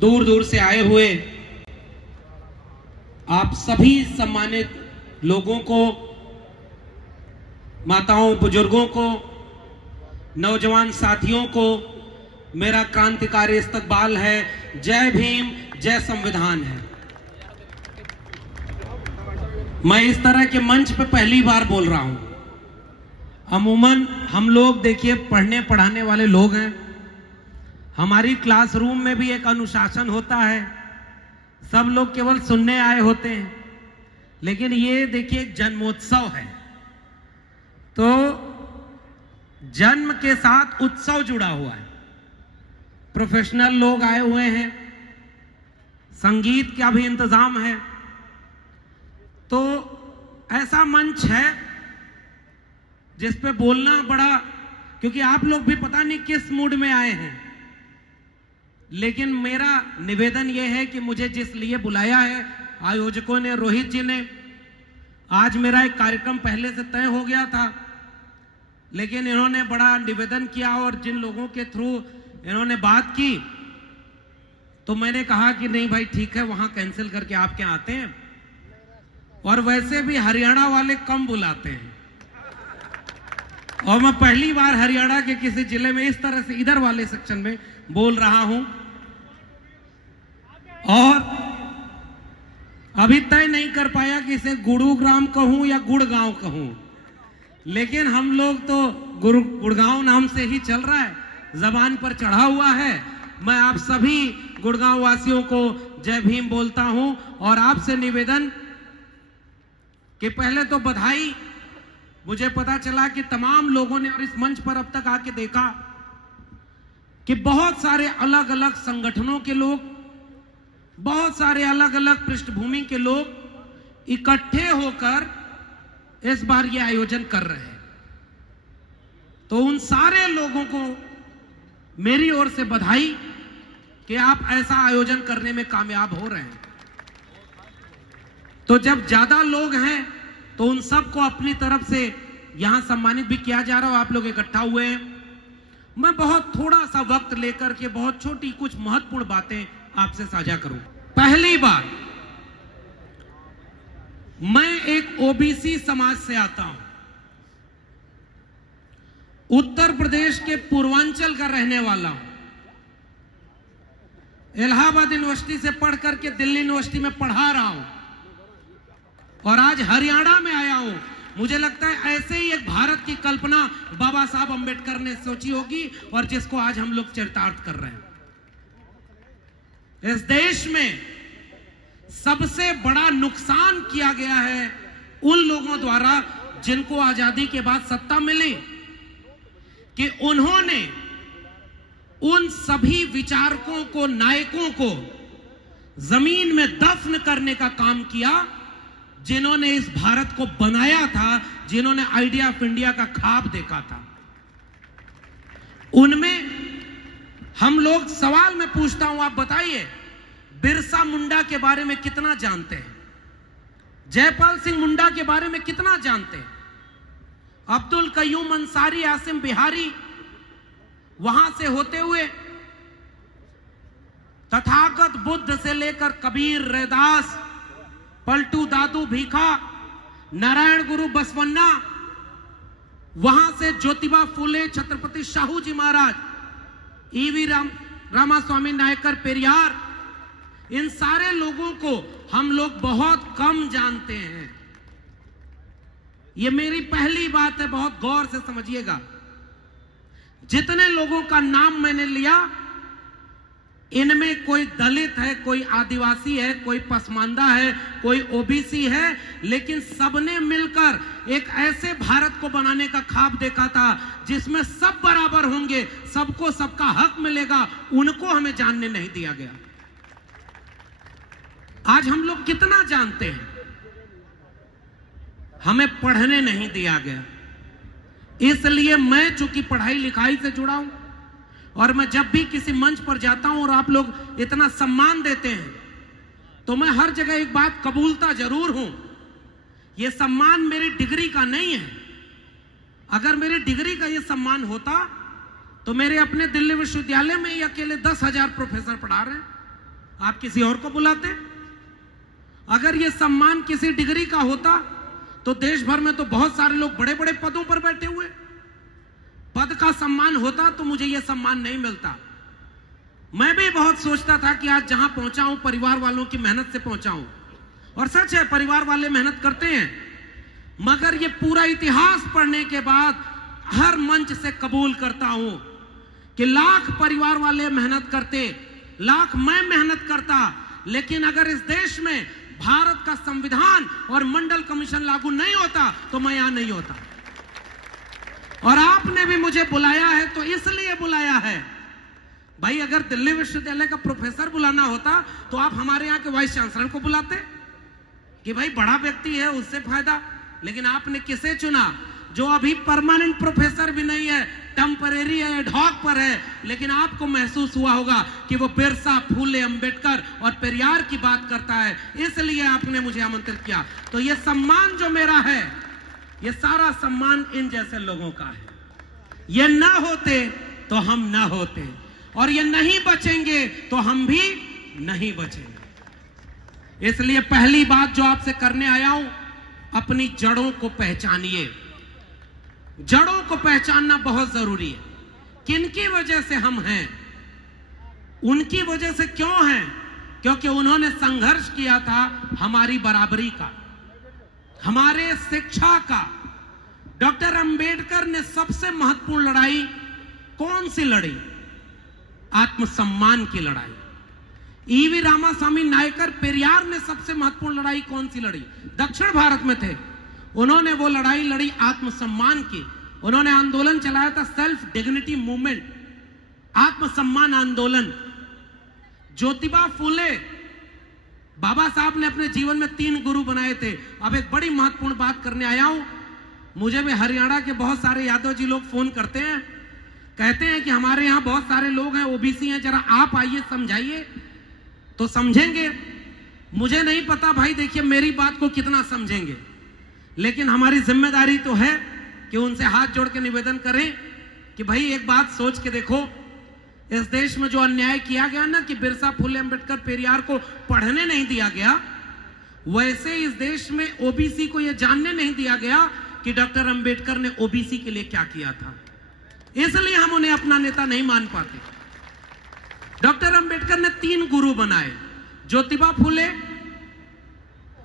दूर दूर से आए हुए आप सभी सम्मानित लोगों को, माताओं, बुजुर्गों को, नौजवान साथियों को मेरा क्रांतिकारी इस्तकबाल है। जय भीम, जय संविधान है। मैं इस तरह के मंच पे पहली बार बोल रहा हूं। अमूमन हम लोग देखिए पढ़ने पढ़ाने वाले लोग हैं, हमारी क्लासरूम में भी एक अनुशासन होता है, सब लोग केवल सुनने आए होते हैं। लेकिन ये देखिए एक जन्मोत्सव है, तो जन्म के साथ उत्सव जुड़ा हुआ है। प्रोफेशनल लोग आए हुए हैं, संगीत का भी इंतजाम है, तो ऐसा मंच है जिस पे बोलना बड़ा, क्योंकि आप लोग भी पता नहीं किस मूड में आए हैं। लेकिन मेरा निवेदन यह है कि मुझे जिस लिए बुलाया है आयोजकों ने, रोहित जी ने, आज मेरा एक कार्यक्रम पहले से तय हो गया था, लेकिन इन्होंने बड़ा निवेदन किया और जिन लोगों के थ्रू इन्होंने बात की, तो मैंने कहा कि नहीं भाई ठीक है, वहां कैंसिल करके आपके आते हैं। और वैसे भी हरियाणा वाले कम बुलाते हैं, और मैं पहली बार हरियाणा के किसी जिले में इस तरह से इधर वाले सेक्शन में बोल रहा हूं। और अभी तय नहीं कर पाया कि इसे गुरुग्राम कहूं या गुड़गांव कहूं, लेकिन हम लोग तो गुड़गांव नाम से ही चल रहा है, जबान पर चढ़ा हुआ है। मैं आप सभी गुड़गांव वासियों को जय भीम बोलता हूं और आपसे निवेदन कि पहले तो बधाई। मुझे पता चला कि तमाम लोगों ने, और इस मंच पर अब तक आके देखा कि बहुत सारे अलग अलग संगठनों के लोग, बहुत सारे अलग अलग पृष्ठभूमि के लोग इकट्ठे होकर इस बार ये आयोजन कर रहे हैं। तो उन सारे लोगों को मेरी ओर से बधाई कि आप ऐसा आयोजन करने में कामयाब हो रहे हैं। तो जब ज्यादा लोग हैं तो उन सबको अपनी तरफ से यहां सम्मानित भी किया जा रहा है। आप लोग इकट्ठा हुए हैं, मैं बहुत थोड़ा सा वक्त लेकर के बहुत छोटी कुछ महत्वपूर्ण बातें आपसे साझा करूं। पहली बार मैं एक ओबीसी समाज से आता हूं, उत्तर प्रदेश के पूर्वांचल का रहने वाला हूं, इलाहाबाद यूनिवर्सिटी से पढ़ करके दिल्ली यूनिवर्सिटी में पढ़ा रहा हूं और आज हरियाणा में आया हूं। मुझे लगता है ऐसे ही एक भारत की कल्पना बाबा साहब अंबेडकर ने सोची होगी और जिसको आज हम लोग चरितार्थ कर रहे हैं। इस देश में सबसे बड़ा नुकसान किया गया है उन लोगों द्वारा जिनको आजादी के बाद सत्ता मिली, कि उन्होंने उन सभी विचारकों को, नायकों को जमीन में दफन करने का काम किया जिन्होंने इस भारत को बनाया था, जिन्होंने आइडिया ऑफ इंडिया का ख्वाब देखा था। उनमें हम लोग, सवाल मैं पूछता हूं, आप बताइए बिरसा मुंडा के बारे में कितना जानते हैं? जयपाल सिंह मुंडा के बारे में कितना जानते हैं? अब्दुल कयूम अंसारी, आसिम बिहारी, वहां से होते हुए तथागत बुद्ध से लेकर कबीर, रैदास, पलटू दादू भीखा, नारायण गुरु बसवन्ना, वहां से ज्योतिबा फूले, छत्रपति शाहू जी महाराज, ईवी रामास्वामी नायकर पेरियार, इन सारे लोगों को हम लोग बहुत कम जानते हैं। ये मेरी पहली बात है, बहुत गौर से समझिएगा। जितने लोगों का नाम मैंने लिया, इनमें कोई दलित है, कोई आदिवासी है, कोई पसमानदा है, कोई ओबीसी है, लेकिन सबने मिलकर एक ऐसे भारत को बनाने का ख्वाब देखा था जिसमें सब बराबर होंगे, सबको सबका हक मिलेगा। उनको हमें जानने नहीं दिया गया। आज हम लोग कितना जानते हैं, हमें पढ़ने नहीं दिया गया। इसलिए मैं चूंकि पढ़ाई लिखाई से जुड़ा हूं और मैं जब भी किसी मंच पर जाता हूं और आप लोग इतना सम्मान देते हैं, तो मैं हर जगह एक बात कबूलता जरूर हूं, यह सम्मान मेरी डिग्री का नहीं है। अगर मेरी डिग्री का यह सम्मान होता तो मेरे अपने दिल्ली विश्वविद्यालय में ही अकेले 10,000 प्रोफेसर पढ़ा रहे हैं, आप किसी और को बुलाते? अगर ये सम्मान किसी डिग्री का होता तो देश भर में तो बहुत सारे लोग बड़े बड़े पदों पर बैठे हुए, पद का सम्मान होता तो मुझे यह सम्मान नहीं मिलता। मैं भी बहुत सोचता था कि आज जहां पहुंचा हूं परिवार वालों की मेहनत से पहुंचा हूं, और सच है परिवार वाले मेहनत करते हैं, मगर ये पूरा इतिहास पढ़ने के बाद हर मंच से कबूल करता हूं कि लाख परिवार वाले मेहनत करते, लाख मैं मेहनत करता, लेकिन अगर इस देश में भारत का संविधान और मंडल कमीशन लागू नहीं होता तो मैं यहां नहीं होता। और आपने भी मुझे बुलाया है तो इसलिए बुलाया है। भाई अगर दिल्ली विश्वविद्यालय का प्रोफेसर बुलाना होता तो आप हमारे यहाँ के वाइस चांसलर को बुलाते कि भाई बड़ा व्यक्ति है उससे फायदा, लेकिन आपने किसे चुना जो अभी परमानेंट प्रोफेसर भी नहीं है, टेम्परेरी है, एडहॉक पर है, लेकिन आपको महसूस हुआ होगा कि वो बिरसा, फूले, अंबेडकर और पेरियार की बात करता है, इसलिए आपने मुझे आमंत्रित किया। तो ये सम्मान जो मेरा है, ये सारा सम्मान इन जैसे लोगों का है। ये ना होते तो हम ना होते, और ये नहीं बचेंगे तो हम भी नहीं बचेंगे। इसलिए पहली बात जो आपसे करने आया हूं, अपनी जड़ों को पहचानिए। जड़ों को पहचानना बहुत जरूरी है। किनकी वजह से हम हैं, उनकी वजह से क्यों हैं? क्योंकि उन्होंने संघर्ष किया था हमारी बराबरी का, हमारे शिक्षा का। डॉक्टर अंबेडकर ने सबसे महत्वपूर्ण लड़ाई कौन सी लड़ी? आत्मसम्मान की लड़ाई। ईवी रामास्वामी नायकर, पेरियार ने सबसे महत्वपूर्ण लड़ाई कौन सी लड़ी? दक्षिण भारत में थे, उन्होंने वो लड़ाई लड़ी आत्मसम्मान की। उन्होंने आंदोलन चलाया था सेल्फ डिग्निटी मूवमेंट, आत्मसम्मान आंदोलन। ज्योतिबा फूले, बाबा साहब ने अपने जीवन में 3 गुरु बनाए थे। अब एक बड़ी महत्वपूर्ण बात करने आया हूं। मुझे भी हरियाणा के बहुत सारे यादव जी लोग फोन करते हैं, कहते हैं कि हमारे यहां बहुत सारे लोग हैं, ओबीसी हैं, जरा आप आइए समझाइए। तो समझेंगे, मुझे नहीं पता भाई, देखिए मेरी बात को कितना समझेंगे, लेकिन हमारी जिम्मेदारी तो है कि उनसे हाथ जोड़ के निवेदन करें कि भाई एक बात सोच के देखो, इस देश में जो अन्याय किया गया ना कि बिरसा, फुले, अंबेडकर, पेरियार को पढ़ने नहीं दिया गया, वैसे इस देश में ओबीसी को यह जानने नहीं दिया गया कि डॉक्टर अंबेडकर ने ओबीसी के लिए क्या किया था। इसलिए हम उन्हें अपना नेता नहीं मान पाते। डॉक्टर अंबेडकर ने 3 गुरु बनाए, ज्योतिबा फुले,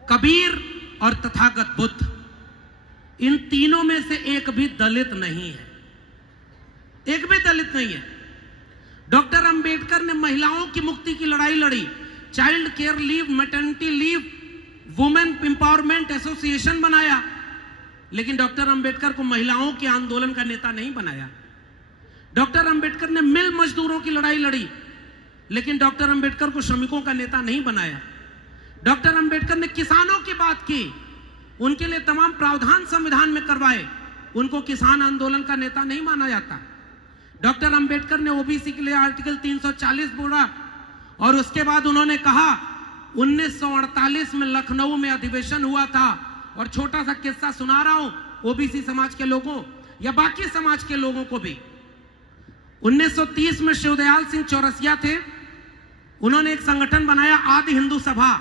कबीर और तथागत बुद्ध। इन तीनों में से एक भी दलित नहीं है, एक भी दलित नहीं है। डॉक्टर अंबेडकर ने महिलाओं की मुक्ति की लड़ाई लड़ी, child care leave, maternity leave, women empowerment association बनाया, लेकिन डॉक्टर अंबेडकर को महिलाओं के आंदोलन का नेता नहीं बनाया। डॉक्टर अंबेडकर ने मिल मजदूरों की लड़ाई लड़ी, लेकिन डॉक्टर अंबेडकर को श्रमिकों का नेता नहीं बनाया। डॉक्टर अंबेडकर ने किसानों की बात की, उनके लिए तमाम प्रावधान संविधान में करवाए, उनको किसान आंदोलन का नेता नहीं माना जाता। डॉक्टर अंबेडकर ने ओबीसी के लिए आर्टिकल 340 बोला, और उसके बाद उन्होंने कहा 1948 में लखनऊ में अधिवेशन हुआ था, और छोटा सा किस्सा सुना रहा हूं ओबीसी समाज के लोगों या बाकी समाज के लोगों को भी। 1930 में शिवदयाल सिंह चौरसिया थे, उन्होंने एक संगठन बनाया आदि हिंदू सभा।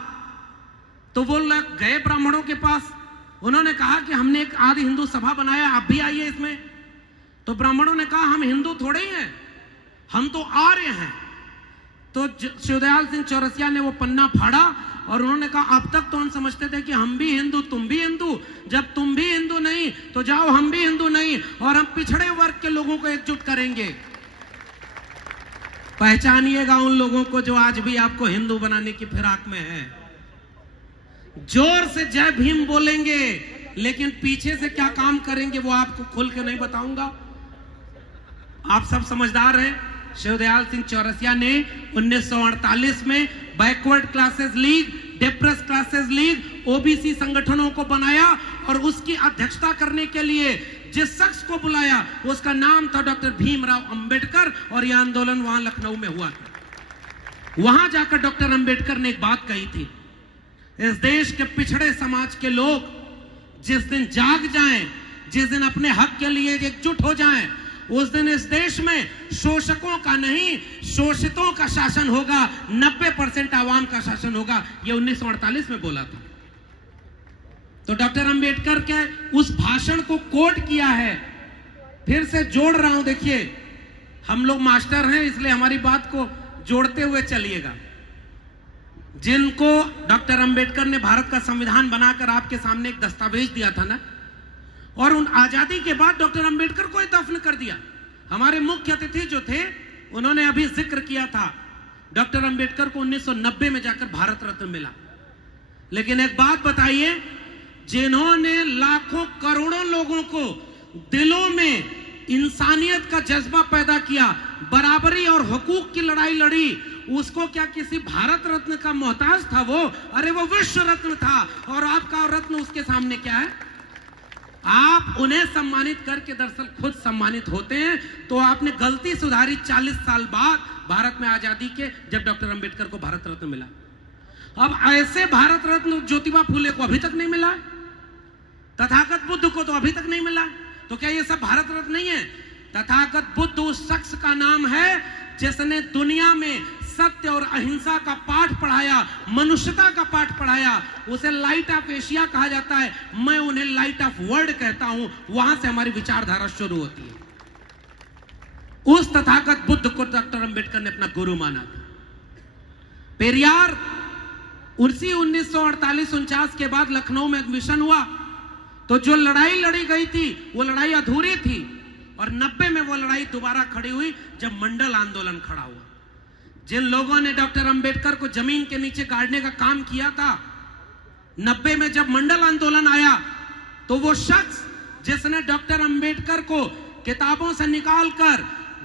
तो वो लोग गए ब्राह्मणों के पास, उन्होंने कहा कि हमने एक आदि हिंदू सभा बनाया, आप भी आइए इसमें। तो ब्राह्मणों ने कहा हम हिंदू थोड़े ही हैं, हम तो आर्य हैं। तो शिवदयाल सिंह चौरसिया ने वो पन्ना फाड़ा और उन्होंने कहा अब तक तो हम समझते थे कि हम भी हिंदू, तुम भी हिंदू, जब तुम भी हिंदू नहीं तो जाओ हम भी हिंदू नहीं, और हम पिछड़े वर्ग के लोगों को एकजुट करेंगे। पहचानिएगा उन लोगों को जो आज भी आपको हिंदू बनाने की फिराक में है। जोर से जय भीम बोलेंगे, लेकिन पीछे से क्या काम करेंगे वो आपको खुल के नहीं बताऊंगा। आप सब समझदार हैं। शिवदयाल सिंह चौरसिया ने 1948 में backward classes league, depress classes league, OBC संगठनों को बनाया, और उसकी अध्यक्षता करने के लिए जिस शख्स को बुलाया उसका नाम था डॉक्टर भीमराव अंबेडकर, और यह आंदोलन वहां लखनऊ में हुआ था। वहां जाकर डॉक्टर अंबेडकर ने एक बात कही थी, इस देश के पिछड़े समाज के लोग जिस दिन जाग जाएं, जिस दिन अपने हक के लिए एकजुट हो जाएं, उस दिन इस देश में शोषकों का नहीं, शोषितों का शासन होगा, 90% आवाम का शासन होगा। ये 1948 में बोला था। तो डॉक्टर अंबेडकर के उस भाषण को कोट किया है, फिर से जोड़ रहा हूं। देखिए, हम लोग मास्टर हैं, इसलिए हमारी बात को जोड़ते हुए चलिएगा। जिनको डॉक्टर अंबेडकर ने भारत का संविधान बनाकर आपके सामने एक दस्तावेज दिया था ना, और उन आजादी के बाद डॉक्टर अंबेडकर को ही दफन कर दिया। हमारे मुख्य अतिथि जो थे, उन्होंने अभी जिक्र किया था, डॉक्टर अंबेडकर को 1990 में जाकर भारत रत्न मिला। लेकिन एक बात बताइए, जिन्होंने लाखों करोड़ों लोगों को दिलों में इंसानियत का जज्बा पैदा किया, बराबरी और हुकूक की लड़ाई लड़ी, उसको क्या किसी भारत रत्न का मोहताज था वो? अरे वो विश्व रत्न था, और आपका रत्न उसके सामने क्या है? आप उन्हें सम्मानित करके दरअसल खुद सम्मानित होते हैं। तो आपने गलती सुधारी 40 साल बाद भारत में आजादी के, जब डॉक्टर अंबेडकर को भारत रत्न मिला। अब ऐसे भारत रत्न ज्योतिबा फुले को अभी तक नहीं मिला, तथागत बुद्ध को तो अभी तक नहीं मिला। तो क्या ये सब भारत रत्न नहीं है? तथागत बुद्ध उस शख्स का नाम है जिसने दुनिया में सत्य और अहिंसा का पाठ पढ़ाया, मनुष्यता का पाठ पढ़ाया। उसे लाइट ऑफ एशिया कहा जाता है, मैं उन्हें लाइट ऑफ वर्ल्ड कहता हूं। वहां से हमारी विचारधारा शुरू होती है। उस तथागत बुद्ध को डॉक्टर अंबेडकर ने अपना गुरु माना था। पेरियार, उसी 1948-49 के बाद लखनऊ में एडमिशन हुआ, तो जो लड़ाई लड़ी गई थी वो लड़ाई अधूरी थी, और 90 में वो लड़ाई दोबारा खड़ी हुई जब मंडल आंदोलन खड़ा हुआ। जिन लोगों ने डॉक्टर अंबेडकर को जमीन के नीचे गाड़ने का काम किया था, 90 में जब मंडल आंदोलन आया, तो वो शख्स जिसने डॉक्टर अंबेडकर को किताबों से निकालकर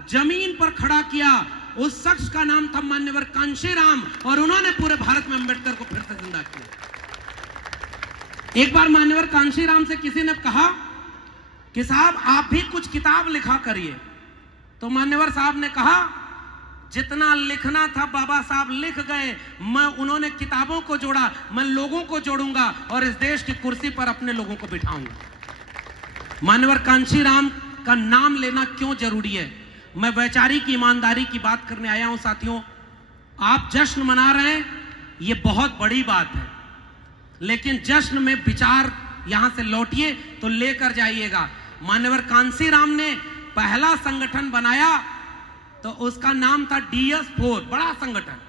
जमीन पर खड़ा किया, उस शख्स का नाम था मान्यवर कांशीराम, और उन्होंने पूरे भारत में अंबेडकर को फिर से जिंदा किया। एक बार मान्यवर कांशीराम से किसी ने कहा कि साहब आप भी कुछ किताब लिखा करिए। तो मान्यवर साहब ने कहा, जितना लिखना था बाबा साहब लिख गए, मैं उन्होंने किताबों को जोड़ा, मैं लोगों को जोड़ूंगा और इस देश की कुर्सी पर अपने लोगों को बिठाऊंगा। मान्यवर कांशीराम का नाम लेना क्यों जरूरी है? मैं वैचारिक ईमानदारी की बात करने आया हूं। साथियों, आप जश्न मना रहे हैं, ये बहुत बड़ी बात है, लेकिन जश्न में विचार यहां से लौटिए तो लेकर जाइएगा। मान्यवर कांशीराम ने पहला संगठन बनाया, तो उसका नाम था DS4, बड़ा संगठन।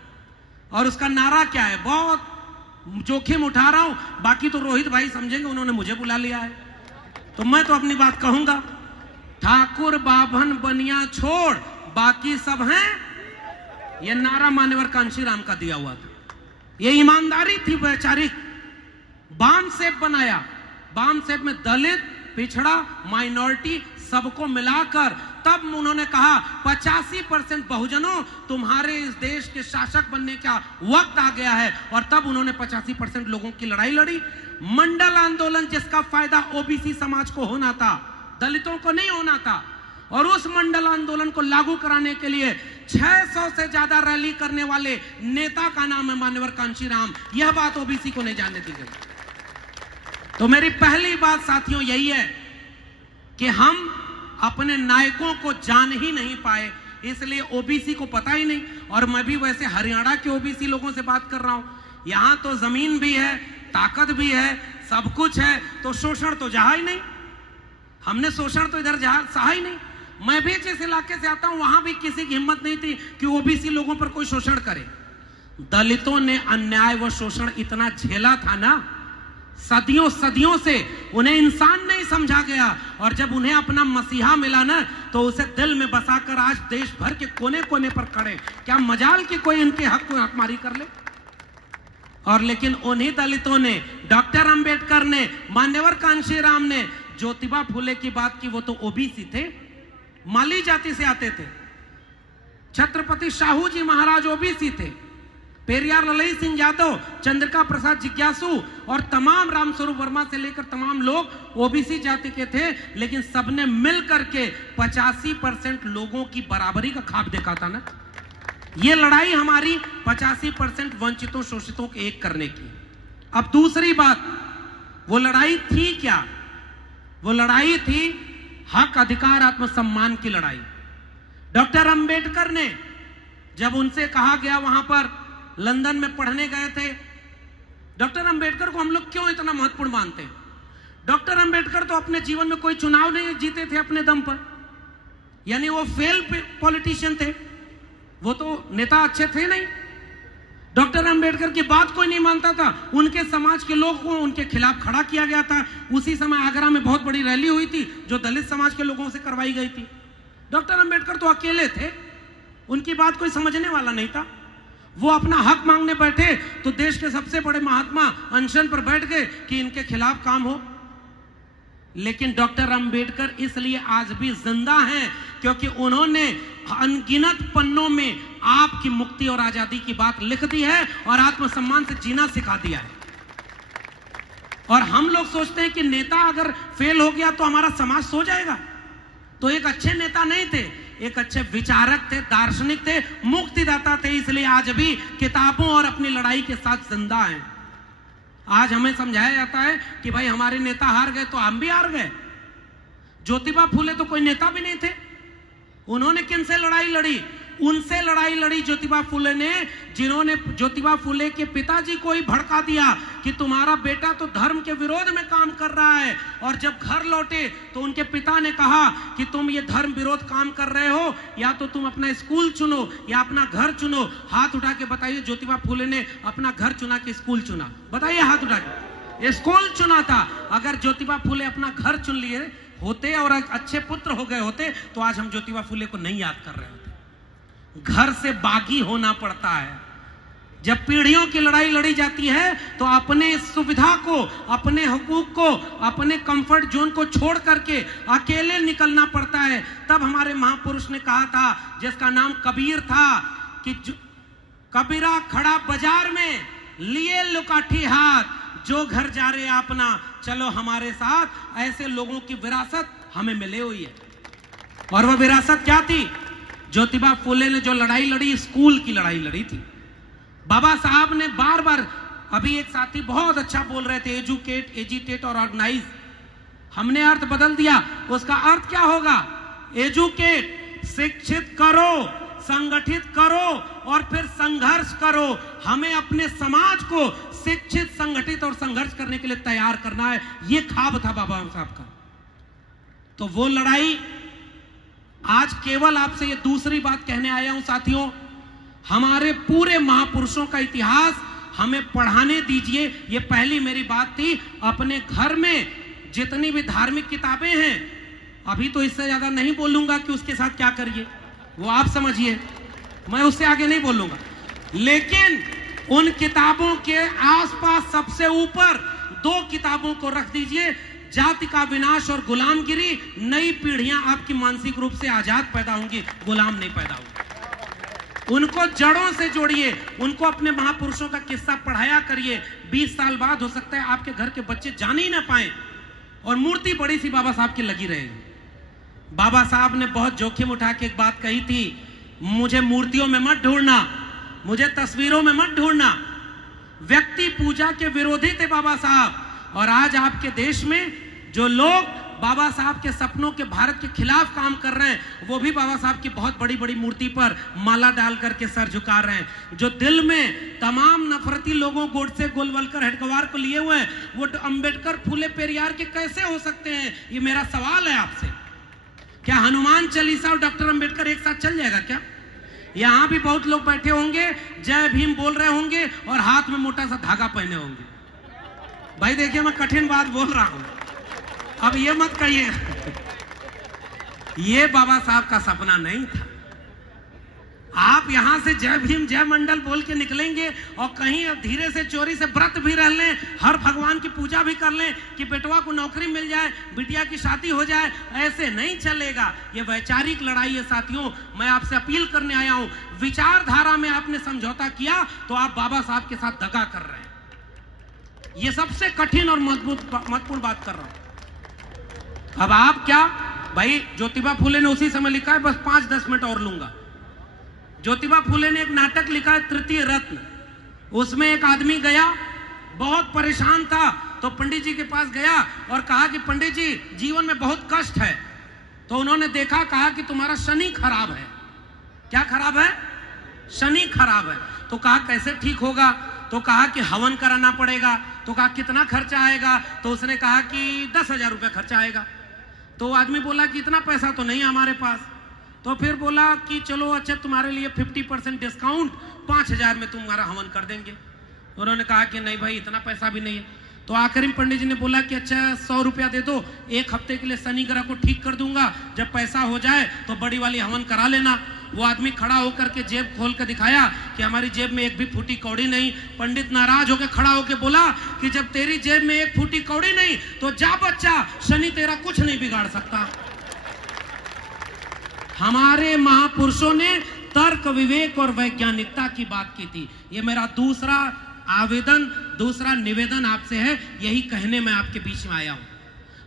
और उसका नारा क्या है? बहुत जोखिम उठा रहा हूं, बाकी तो रोहित भाई समझेंगे, उन्होंने मुझे बुला लिया है, तो मैं तो अपनी बात कहूंगा। ठाकुर बाभन बनिया छोड़, बाकी सब हैं। यह नारा मान्यवर कांशीराम का दिया हुआ था। यह ईमानदारी थी वैचारिक। बाम सेप बनाया, बाम सेप में दलित, पिछड़ा, माइनॉरिटी सबको मिलाकर, तब उन्होंने कहा 85% बहुजनों, तुम्हारे इस देश के शासक बनने का वक्त आ गया है। और तब उन्होंने 85% लोगों की लड़ाई लड़ी। मंडल आंदोलन, जिसका फायदा ओबीसी समाज को होना था, दलितों को नहीं होना था, और उस मंडल आंदोलन को लागू कराने के लिए 600 से ज्यादा रैली करने वाले नेता का नाम है मान्यवर कांशीराम। यह बात ओबीसी को नहीं जानने दी गई। तो मेरी पहली बात साथियों यही है कि हम अपने नायकों को जान ही नहीं पाए, इसलिए ओबीसी को पता ही नहीं। और मैं भी वैसे हरियाणा के ओबीसी लोगों से बात कर रहा हूं। यहां तो जमीन भी है, ताकत भी है, सब कुछ है, तो शोषण तो जहा ही नहीं। हमने शोषण तो इधर सहा ही नहीं। मैं भी जिस इलाके से आता हूं, वहां भी किसी की हिम्मत नहीं थी कि ओबीसी लोगों पर कोई शोषण करे। दलितों ने अन्याय व शोषण इतना झेला था ना, सदियों सदियों से उन्हें इंसान नहीं समझा गया, और जब उन्हें अपना मसीहा मिला ना, तो उसे दिल में बसाकर आज देश भर के कोने कोने पर खड़े। क्या मजाल कि कोई इनके हक को हकमारी कर ले? और लेकिन उन्हीं दलितों ने, डॉक्टर अंबेडकर ने, मान्यवर कांशीराम ने, ज्योतिबा फुले की बात की, वो तो ओबीसी थे, माली जाति से आते थे। छत्रपति शाहू जी महाराज ओबीसी थे। पेरियार ललई सिंह यादव, चंद्रिका प्रसाद जिज्ञासु और तमाम रामस्वरूप वर्मा से लेकर तमाम लोग ओबीसी जाति के थे, लेकिन सबने मिल करके 85% लोगों की बराबरी का ख्वाब देखा था ना। ये लड़ाई हमारी 85% वंचितों शोषितों के एक करने की। अब दूसरी बात, वो लड़ाई थी क्या? वो लड़ाई थी हक, अधिकार, आत्मसम्मान की लड़ाई। डॉक्टर अंबेडकर ने, जब उनसे कहा गया, वहां पर लंदन में पढ़ने गए थे, डॉक्टर अंबेडकर को हम लोग क्यों इतना महत्वपूर्ण मानते हैं? डॉक्टर अंबेडकर तो अपने जीवन में कोई चुनाव नहीं जीते थे अपने दम पर, यानी वो फेल पॉलिटिशियन थे, वो तो नेता अच्छे थे नहीं। डॉक्टर अंबेडकर की बात कोई नहीं मानता था, उनके समाज के लोगों को उनके खिलाफ खड़ा किया गया था। उसी समय आगरा में बहुत बड़ी रैली हुई थी जो दलित समाज के लोगों से करवाई गई थी। डॉक्टर अंबेडकर तो अकेले थे, उनकी बात कोई समझने वाला नहीं था। वो अपना हक मांगने बैठे तो देश के सबसे बड़े महात्मा अनशन पर बैठ गए कि इनके खिलाफ काम हो। लेकिन डॉक्टर अंबेडकर इसलिए आज भी जिंदा हैं क्योंकि उन्होंने अनगिनत पन्नों में आपकी मुक्ति और आजादी की बात लिख दी है और आत्मसम्मान से जीना सिखा दिया है। और हम लोग सोचते हैं कि नेता अगर फेल हो गया तो हमारा समाज सो जाएगा। तो एक अच्छे नेता नहीं थे, एक अच्छे विचारक थे, दार्शनिक थे, मुक्तिदाता थे, इसलिए आज भी किताबों और अपनी लड़ाई के साथ जिंदा हैं। आज हमें समझाया जाता है कि भाई हमारे नेता हार गए तो हम भी हार गए। ज्योतिबा फुले तो कोई नेता भी नहीं थे, उन्होंने किनसे लड़ाई लड़ी? उनसे लड़ाई लड़ी ज्योतिबा फुले ने, जिन्होंने ज्योतिबा फुले के पिताजी को ही भड़का दिया कि तुम्हारा बेटा तो धर्म के विरोध में काम कर रहा है। और जब घर लौटे तो उनके पिता ने कहा कि तुम ये धर्म विरोध काम कर रहे हो, या तो तुम अपना स्कूल चुनो या अपना घर चुनो। हाथ उठा के बताइए, ज्योतिबा फुले ने अपना घर चुना कि स्कूल चुना? बताइए हाथ उठा के। स्कूल चुना था। अगर ज्योतिबा फुले अपना घर चुन लिए होते और अच्छे पुत्र हो गए होते तो आज हम ज्योतिबा फुले को नहीं याद कर रहे होते। घर से बागी होना पड़ता है। जब पीढ़ियों की लड़ाई लड़ी जाती है तो अपने सुविधा को, अपने हुकूक को, अपने कंफर्ट जोन को छोड़ करके अकेले निकलना पड़ता है। तब हमारे महापुरुष ने कहा था, जिसका नाम कबीर था, कि कबीरा खड़ा बाजार में लिए लुकाठी हाथ, जो घर जा रहे अपना चलो हमारे साथ। ऐसे लोगों की विरासत हमें मिले हुई है। और वह विरासत क्या थी? ज्योतिबा फुले ने जो लड़ाई लड़ी, स्कूल की लड़ाई लड़ी थी। बाबा साहब ने बार बार, अभी एक साथी बहुत अच्छा बोल रहे थे, एजुकेट, एजिटेट और ऑर्गेनाइज। हमने अर्थ बदल दिया। उसका अर्थ क्या होगा? एजुकेट, शिक्षित करो, संगठित करो और फिर संघर्ष करो। हमें अपने समाज को शिक्षित, संगठित और संघर्ष करने के लिए तैयार करना है। यह ख्वाब था बाबा साहब का। तो वो लड़ाई, आज केवल आपसे ये दूसरी बात कहने आया हूं साथियों, हमारे पूरे महापुरुषों का इतिहास हमें पढ़ाने दीजिए। ये पहली मेरी बात थी। अपने घर में जितनी भी धार्मिक किताबें हैं, अभी तो इससे ज्यादा नहीं बोलूंगा कि उसके साथ क्या करिए, वो आप समझिए, मैं उससे आगे नहीं बोलूंगा। लेकिन उन किताबों के आसपास सबसे ऊपर दो किताबों को रख दीजिए, जाति का विनाश और गुलामगिरी। नई पीढ़ियां आपकी मानसिक रूप से आजाद पैदा होंगी, गुलाम नहीं पैदा होंगी। उनको जड़ों से जोड़िए, उनको अपने महापुरुषों का किस्सा पढ़ाया करिए। 20 साल बाद हो सकता है आपके घर के बच्चे जान ही ना पाए और मूर्ति बड़ी सी बाबा साहब की लगी रहेगी। बाबा साहब ने बहुत जोखिम उठा के एक बात कही थी, मुझे मूर्तियों में मत ढूंढना, मुझे तस्वीरों में मत ढूंढना। व्यक्ति पूजा के विरोधी थे बाबा साहब। और आज आपके देश में जो लोग बाबा साहब के सपनों के भारत के खिलाफ काम कर रहे हैं, वो भी बाबा साहब की बहुत बड़ी बड़ी मूर्ति पर माला डाल करके सर झुका रहे हैं। जो दिल में तमाम नफरती लोगों, गोडसे, गोलवलकर, हेडगेवार को लिए हुए हैं, वो अंबेडकर, फुले, पेरियार के कैसे हो सकते हैं? ये मेरा सवाल है आपसे। क्या हनुमान चालीसा और डॉक्टर अंबेडकर एक साथ चल जाएगा क्या? यहां भी बहुत लोग बैठे होंगे, जय भीम बोल रहे होंगे और हाथ में मोटा सा धागा पहने होंगे। भाई देखिए, मैं कठिन बात बोल रहा हूं, अब ये मत कहिए। ये बाबा साहब का सपना नहीं था। आप यहां से जय भीम, जय मंडल बोल के निकलेंगे और कहीं धीरे से चोरी से व्रत भी रह लें, हर भगवान की पूजा भी कर लें कि बेटवा को नौकरी मिल जाए, बिटिया की शादी हो जाए, ऐसे नहीं चलेगा। ये वैचारिक लड़ाई है साथियों। मैं आपसे अपील करने आया हूं, विचारधारा में आपने समझौता किया तो आप बाबा साहब के साथ दगा कर रहे हैं। ये सबसे कठिन और महत्वपूर्ण बात कर रहा हूं। अब आप क्या, भाई ज्योतिबा फुले ने उसी समय लिखा है, बस 5-10 मिनट और लूंगा। ज्योतिबा फुले ने एक नाटक लिखा है, तृतीय रत्न। उसमें एक आदमी गया, बहुत परेशान था, तो पंडित जी के पास गया और कहा कि पंडित जी, जीवन में बहुत कष्ट है, तो उन्होंने देखा, कहा कि तुम्हारा शनि खराब है। क्या खराब है? शनि खराब है। तो कहा कैसे ठीक होगा? तो कहा कि हवन कराना पड़ेगा। तो कहा कितना खर्चा आएगा? तो उसने कहा कि 10,000 रुपया खर्चा आएगा। तो आदमी बोला कि इतना पैसा तो नहीं है हमारे पास। तो फिर बोला कि चलो अच्छा तुम्हारे लिए 50% डिस्काउंट, 5,000 में तुम्हारा हवन कर देंगे। उन्होंने कहा कि नहीं भाई इतना पैसा भी नहीं है। तो आखिर में पंडित जी ने बोला कि अच्छा 100 रुपया दे दो, 1 हफ्ते के लिए शनि ग्रह को ठीक कर दूंगा, जब पैसा हो जाए तो बड़ी वाली हवन करा लेना। वो आदमी खड़ा होकर के जेब खोल कर दिखाया कि हमारी जेब में एक भी फूटी कौड़ी नहीं। पंडित नाराज होकर खड़ा होकर बोला कि जब तेरी जेब में एक फूटी कौड़ी नहीं तो जा बच्चा, शनि तेरा कुछ नहीं बिगाड़ सकता। हमारे महापुरुषों ने तर्क, विवेक और वैज्ञानिकता की बात की थी। ये मेरा दूसरा आवेदन, दूसरा निवेदन आपसे है, यही कहने में आपके बीच में आया हूं।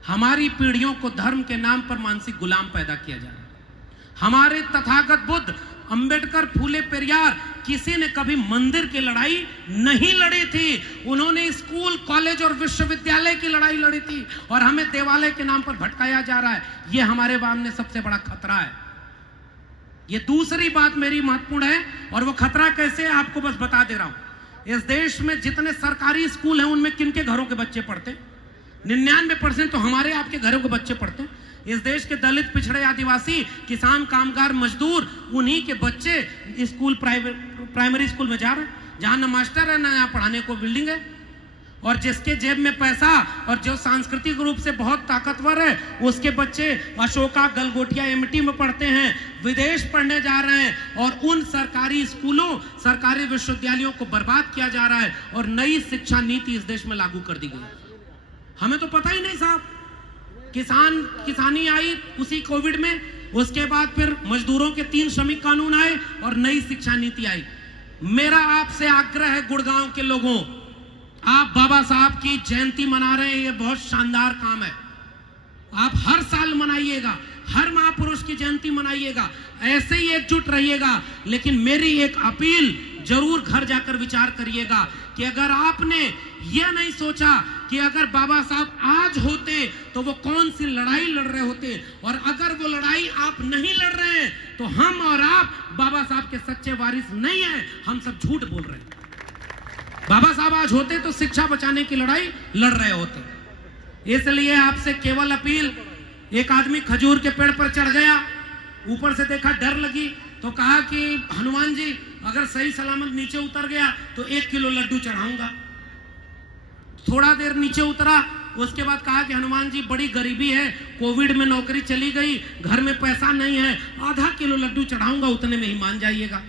हमारी पीढ़ियों को धर्म के नाम पर मानसिक गुलाम पैदा किया जा रहा है। हमारे तथागत बुद्ध, अंबेडकर, फूले पेरियार, किसी ने कभी मंदिर की लड़ाई नहीं लड़ी थी। उन्होंने स्कूल, कॉलेज और विश्वविद्यालय की लड़ाई लड़ी थी, और हमें देवालय के नाम पर भटकाया जा रहा है। यह हमारे सामने सबसे बड़ा खतरा है। यह दूसरी बात मेरी महत्वपूर्ण है, और वो खतरा कैसे है आपको बस बता दे रहा हूं। इस देश में जितने सरकारी स्कूल हैं उनमें किनके घरों के बच्चे पढ़ते? 99% तो हमारे आपके घरों के बच्चे पढ़ते। इस देश के दलित, पिछड़े, आदिवासी, किसान, कामगार, मजदूर, उन्हीं के बच्चे स्कूल, प्राइमरी स्कूल में जा रहे हैं, जहां ना मास्टर है ना यहाँ पढ़ाने को बिल्डिंग है। और जिसके जेब में पैसा और जो सांस्कृतिक रूप से बहुत ताकतवर है, उसके बच्चे अशोका, गलगोटिया, एमटी में पढ़ते हैं, विदेश पढ़ने जा रहे हैं। और उन सरकारी स्कूलों, सरकारी विश्वविद्यालयों को बर्बाद किया जा रहा है, और नई शिक्षा नीति इस देश में लागू कर दी गई। हमें तो पता ही नहीं साहब। किसानी आई उसी कोविड में, उसके बाद फिर मजदूरों के 3 श्रमिक कानून आए और नई शिक्षा नीति आई। मेरा आपसे आग्रह है गुड़गांव के लोगों, आप बाबा साहब की जयंती मना रहे हैं, ये बहुत शानदार काम है। आप हर साल मनाइएगा, हर महापुरुष की जयंती मनाइएगा, ऐसे ही एकजुट रहिएगा। लेकिन मेरी एक अपील, जरूर घर जाकर विचार करिएगा कि अगर आपने यह नहीं सोचा कि अगर बाबा साहब आज होते तो वो कौन सी लड़ाई लड़ रहे होते, और अगर वो लड़ाई आप नहीं लड़ रहे हैं तो हम और आप बाबा साहब के सच्चे वारिस नहीं हैं, हम सब झूठ बोल रहे हैं। बाबा साहब आज होते तो शिक्षा बचाने की लड़ाई लड़ रहे होते। इसलिए आपसे केवल अपील, एक आदमी खजूर के पेड़ पर चढ़ गया, ऊपर से देखा, डर लगी, तो कहा कि हनुमान जी अगर सही सलामत नीचे उतर गया तो 1 किलो लड्डू चढ़ाऊंगा। थोड़ा देर नीचे उतरा, उसके बाद कहा कि हनुमान जी बड़ी गरीबी है, कोविड में नौकरी चली गई, घर में पैसा नहीं है, आधा किलो लड्डू चढ़ाऊंगा, उतने में ही मान जाइएगा।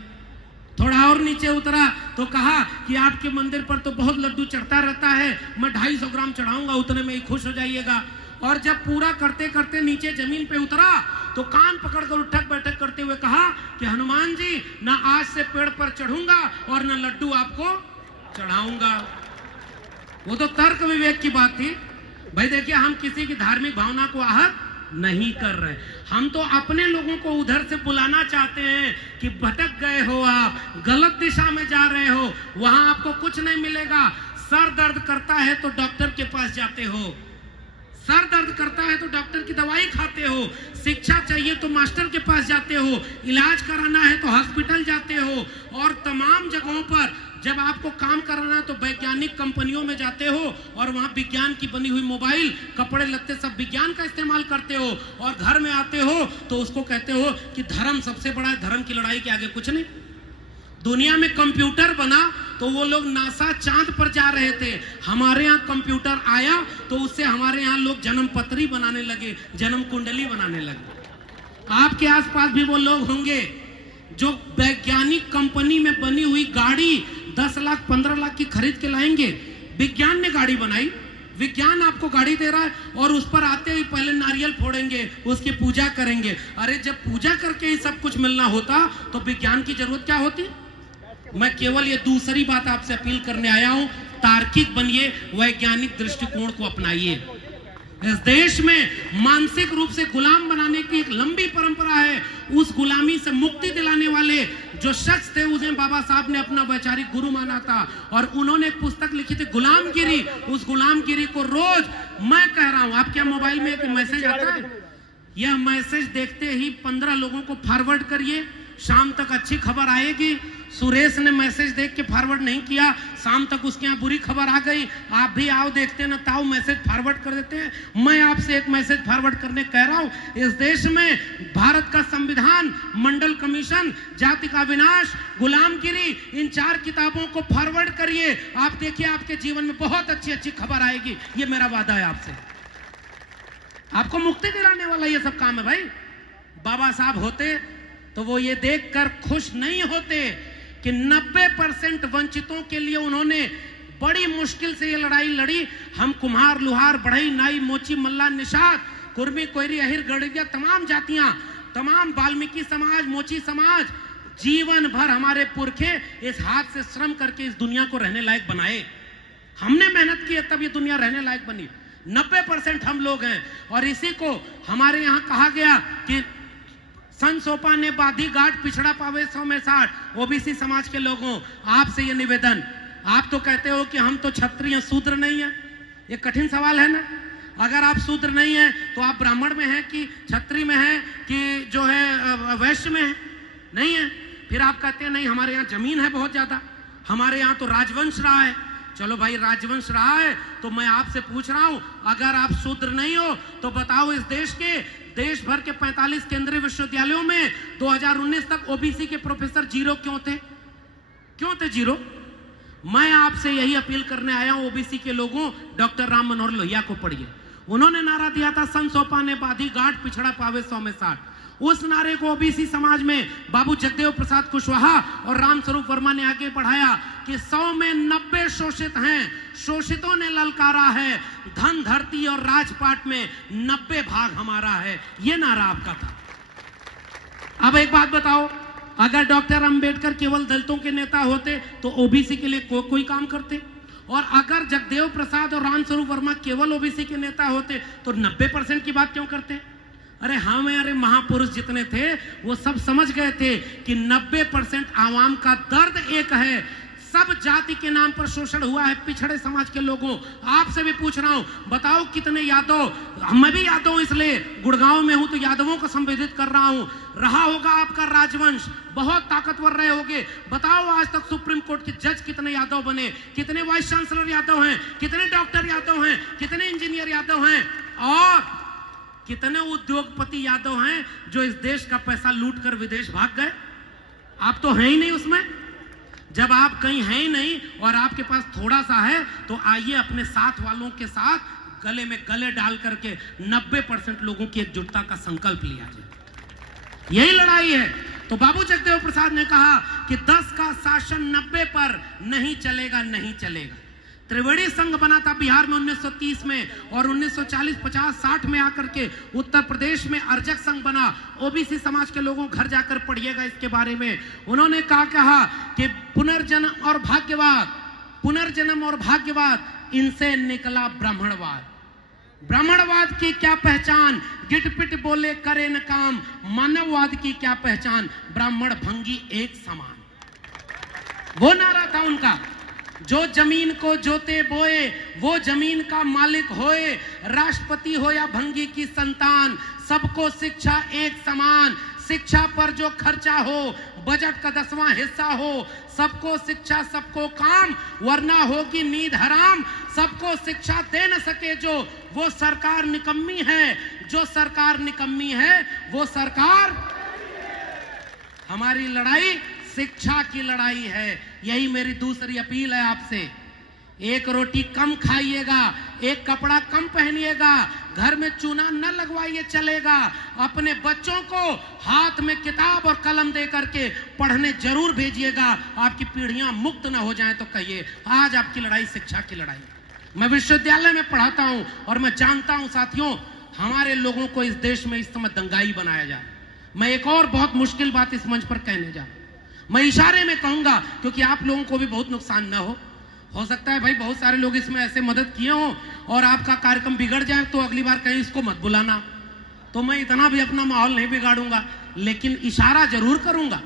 थोड़ा और नीचे उतरा तो कहा कि आपके मंदिर पर तो बहुत लड्डू चढ़ता रहता है, मैं 250 ग्राम चढ़ाऊंगा, उतने में ही खुश हो जाइएगा। और जब पूरा करते करते नीचे जमीन पे उतरा तो कान पकड़कर उठक बैठक करते हुए कहा कि हनुमान जी ना आज से पेड़ पर चढ़ूंगा और ना लड्डू आपको चढ़ाऊंगा। वो तो तर्क विवेक की बात थी। भाई देखिए, हम किसी की धार्मिक भावना को आहत नहीं कर रहे, हम तो अपने लोगों को उधर से बुलाना चाहते हैं कि भटक गए हो, आप गलत दिशा में जा रहे हो, वहां आपको कुछ नहीं मिलेगा। सर दर्द करता है तो डॉक्टर के पास जाते हो, सर दर्द करता है तो डॉक्टर की दवाई खाते हो, शिक्षा चाहिए तो मास्टर के पास जाते हो, इलाज कराना है तो हॉस्पिटल जाते हो, और तमाम जगहों पर जब आपको काम कराना है तो वैज्ञानिक कंपनियों में जाते हो, और वहां विज्ञान की बनी हुई मोबाइल, कपड़े लत्ते सब विज्ञान का इस्तेमाल करते हो, और घर में आते हो तो उसको कहते हो कि धर्म सबसे बड़ा है, धर्म की लड़ाई के आगे कुछ नहीं। दुनिया में कंप्यूटर बना तो वो लोग नासा चांद पर जा रहे थे, हमारे यहाँ कंप्यूटर आया तो उससे हमारे यहाँ लोग जन्म पत्री बनाने लगे, जन्म कुंडली बनाने लगे। आपके आसपास भी वो लोग होंगे जो वैज्ञानिक कंपनी में बनी हुई गाड़ी 10 लाख 15 लाख की खरीद के लाएंगे। विज्ञान ने गाड़ी बनाई, विज्ञान आपको गाड़ी दे रहा है, और उस पर आते ही पहले नारियल फोड़ेंगे, उसकी पूजा करेंगे। अरे जब पूजा करके ही सब कुछ मिलना होता तो विज्ञान की जरूरत क्या होती? मैं केवल ये दूसरी बात आपसे अपील करने आया हूं, तार्किक बनिए, वैज्ञानिक दृष्टिकोण को अपनाइए। इस देश में मानसिक रूप से गुलाम बनाने की एक लंबी परंपरा है। उस गुलामी से मुक्ति दिलाने वाले जो शख्स थे, उन्हें बाबा साहब ने अपना वैचारिक गुरु माना था, और उन्होंने एक पुस्तक लिखी थी गुलामगिरी। उस गुलामगिरी को रोज मैं कह रहा हूं, आपके मोबाइल में एक मैसेज आता है, यह मैसेज देखते ही 15 लोगों को फॉरवर्ड करिए, शाम तक अच्छी खबर आएगी। सुरेश ने मैसेज देख के फॉरवर्ड नहीं किया, शाम तक उसके यहाँ बुरी खबर आ गई। आप भी आओ देखते ना, ताऊ मैसेज फॉरवर्ड कर देते हैं। मैं आपसे एक मैसेज फॉरवर्ड करने कह रहा हूं, इस देश में भारत का संविधान, मंडल कमीशन, जाति का विनाश, गुलामगिरी, इन 4 किताबों को फॉरवर्ड करिए। आप देखिए आपके जीवन में बहुत अच्छी अच्छी खबर आएगी। ये मेरा वादा है आपसे। आपको मुक्ति दिलाने वाला ये सब काम है भाई। बाबा साहब होते तो वो ये देखकर खुश नहीं होते कि 90% वंचितों के लिए उन्होंने बड़ी मुश्किल से ये लड़ाई लड़ी। हम कुम्हार, लुहार, बढ़ई, नाई, मोची, मल्ला, निषाद, कुर्मी, कोयरी, अहिर, गड़िया, तमाम जातियां, तमाम वाल्मीकि समाज, मोची समाज, जीवन भर हमारे पुरखे इस हाथ से श्रम करके इस दुनिया को रहने लायक बनाए। हमने मेहनत की है तब ये दुनिया रहने लायक बनी। 90% हम लोग हैं। और इसी को हमारे यहाँ कहा गया कि सन सोपा ने बाधी गांठ, पिछड़ा पावे 100 में 60। ओबीसी समाज के लोगों, आपसे ये निवेदन, आप तो कहते हो कि हम तो क्षत्रिय, शूद्र नहीं है। ये कठिन सवाल है ना। अगर आप शूद्र नहीं है तो आप ब्राह्मण में है कि क्षत्रिय में है कि जो है वैश्य में है? नहीं है। फिर आप कहते हैं नहीं हमारे यहाँ जमीन है बहुत ज्यादा, हमारे यहाँ तो राजवंश रहा है। चलो भाई, राजवंश रहा है तो मैं आपसे पूछ रहा हूं, अगर आप शूद्र नहीं हो तो बताओ, इस देश भर के 45 केंद्रीय विश्वविद्यालयों में 2019 तक ओबीसी के प्रोफेसर जीरो क्यों थे? क्यों थे जीरो? मैं आपसे यही अपील करने आया हूं ओबीसी के लोगों, डॉक्टर राम मनोहर लोहिया को पढ़िए। उन्होंने नारा दिया था, सन सोपा ने बाधी गांठ, पिछड़ा पावे 100 में 60। उस नारे को ओबीसी समाज में बाबू जगदेव प्रसाद कुशवाहा और रामस्वरूप वर्मा ने आगे बढ़ाया कि 100 में 90 शोषित हैं, शोषितों ने ललकारा है, धन, धरती और राजपाट में 90 भाग हमारा है। ये नारा आपका था। अब एक बात बताओ, अगर डॉक्टर अंबेडकर केवल दलितों के नेता होते तो ओबीसी के लिए कोई काम करते? और अगर जगदेव प्रसाद और रामस्वरूप वर्मा केवल ओबीसी के नेता होते तो 90% की बात क्यों करते? अरे हमारे महापुरुष जितने थे वो सब समझ गए थे कि 90% आवाम का दर्द एक है। सब जाति के नाम पर शोषण हुआ है पिछड़े समाज के लोगों। आपसे भी पूछ रहा हूं, बताओ कितने यादव, मैं भी यादव हूं इसलिए गुड़गांव में हूं तो यादवों को संबोधित कर रहा हूं। रहा होगा आपका राजवंश, बहुत ताकतवर रहे होगे। बताओ आज तक सुप्रीम कोर्ट के जज कितने यादव बने, कितने वाइस चांसलर यादव हैं, कितने डॉक्टर यादव हैं, कितने इंजीनियर यादव हैं, और कितने उद्योगपति यादव हैं जो इस देश का पैसा लूट कर विदेश भाग गए? आप तो हैं ही नहीं उसमें। जब आप कहीं हैं ही नहीं और आपके पास थोड़ा सा है तो आइए अपने साथ वालों के साथ गले में गले डाल करके 90% लोगों की एकजुटता का संकल्प लिया जाए। यही लड़ाई है। तो बाबू जगदेव प्रसाद ने कहा कि 10 का शासन 90 पर नहीं चलेगा, नहीं चलेगा। त्रिवेणी संघ बना था बिहार में 1930 में, और 1940, 50, 60 में आकर के उत्तर प्रदेश में अर्जक संघ बना। ओबीसी समाज के लोगों घर जाकर पढ़िएगा इसके बारे में। उन्होंने कहा कि पुनर्जन्म और भाग्यवाद, पुनर्जन्म और भाग्यवाद, इनसे निकला ब्राह्मणवाद। ब्राह्मणवाद की क्या पहचान, गिटपिट बोले करे न काम। मानववाद की क्या पहचान, ब्राह्मण भंगी एक समान। वो नारा था उनका। जो जमीन को जोते बोए वो जमीन का मालिक होए, राष्ट्रपति हो या भंगी की संतान, सबको शिक्षा एक समान। शिक्षा पर जो खर्चा हो बजट का 10वां हिस्सा हो, सबको शिक्षा सबको काम, वरना होगी नींद हराम। सबको शिक्षा दे न सके जो, वो सरकार निकम्मी है। जो सरकार निकम्मी है वो सरकार। हमारी लड़ाई शिक्षा की लड़ाई है। यही मेरी दूसरी अपील है आपसे। एक रोटी कम खाइएगा, एक कपड़ा कम पहनिएगा, घर में चूना न लगवाइए चलेगा। अपने बच्चों को हाथ में किताब और कलम दे करके पढ़ने जरूर भेजिएगा। आपकी पीढ़ियां मुक्त न हो जाएं तो कहिए। आज आपकी लड़ाई शिक्षा की लड़ाई। मैं विश्वविद्यालय में पढ़ाता हूं और मैं जानता हूं साथियों, हमारे लोगों को इस देश में इस समय दंगाई बनाया जा रहा है। मैं एक और बहुत मुश्किल बात इस मंच पर कहने जा रहा हूं। मैं इशारे में कहूंगा क्योंकि आप लोगों को भी बहुत नुकसान न हो सकता है भाई बहुत सारे लोग इसमें ऐसे मदद किए हों और आपका कार्यक्रम बिगड़ जाए तो अगली बार कहीं इसको मत बुलाना। तो मैं इतना भी अपना माहौल नहीं बिगाड़ूंगा, लेकिन इशारा जरूर करूंगा।